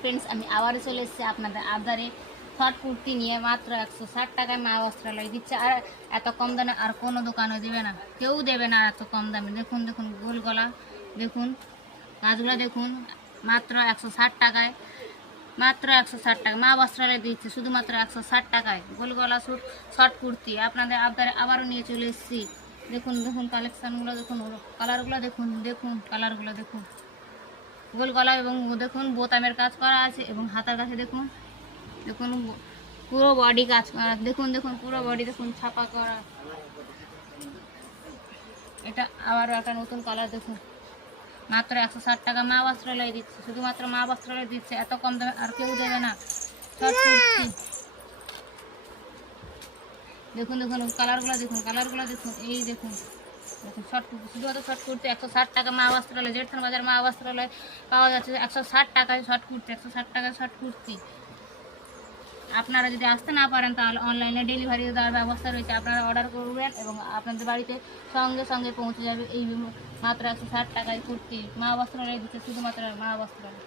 Friends, আমি আবারও চলে এসেছি আপনাদের আবদারে শর্ট কুর্তি নিয়ে। মাত্র 160 টাকায় মা বস্ত্রালয় দিচ্ছে। আর এত কম দামে আর কোনো দোকানও দেবে না, কেউ দেবে না এত কম দামে। দেখুন দেখুন গোল গলা, দেখুন কাজগুলো দেখুন, মাত্র 160 টাকায়, মাত্র 160 টাকা মা বস্ত্রালয় দিচ্ছে, শুধুমাত্র 160 টাকায় গোল গলা স্যুট শর্ট কুর্তি আপনাদের আবদারে আবারও নিয়ে চলে এসেছি। দেখুন দেখুন কালেকশানগুলো দেখুন, কালারগুলো দেখুন, দেখুন কালারগুলো দেখুন, গোল গলা এবং দেখুন বোতামের কাজ করা আছে এবং হাতার কাছে দেখুন, দেখুন পুরো বডি কাজ করা, দেখুন দেখুন পুরো বডি দেখুন ছাপা করা। এটা আবারও একটা নতুন কালার দেখুন, মাত্র 160 টাকা মা বস্ত্রালয় দিচ্ছে, শুধুমাত্র মা বস্ত্রালয় দিচ্ছে, এত কম দামে আর কেউ দেবে না। শর্ট কুর্তি দেখুন, দেখুন কালারগুলো দেখুন, কালারগুলো দেখুন, এই দেখুন দেখুন শর্ট কুর্তি, শুধুমাত্র শর্ট কুর্তি 160 টাকা মা বস্ত্রালয়, জেঠথান বাজার মা বস্ত্রালয় পাওয়া যাচ্ছে 160 টাকায় শর্ট কুর্তি, 160 টাকায় শর্ট কুর্তি। আপনারা যদি আসতে না পারেন তাহলে অনলাইনে ডেলিভারি দেওয়ার ব্যবস্থা রয়েছে, আপনারা অর্ডার করবেন এবং আপনাদের বাড়িতে সঙ্গে সঙ্গে পৌঁছে যাবে। এই মাত্র 160 টাকায় কুর্তি মা বস্ত্রালয় দিচ্ছে, শুধুমাত্র মা বস্ত্রালয়।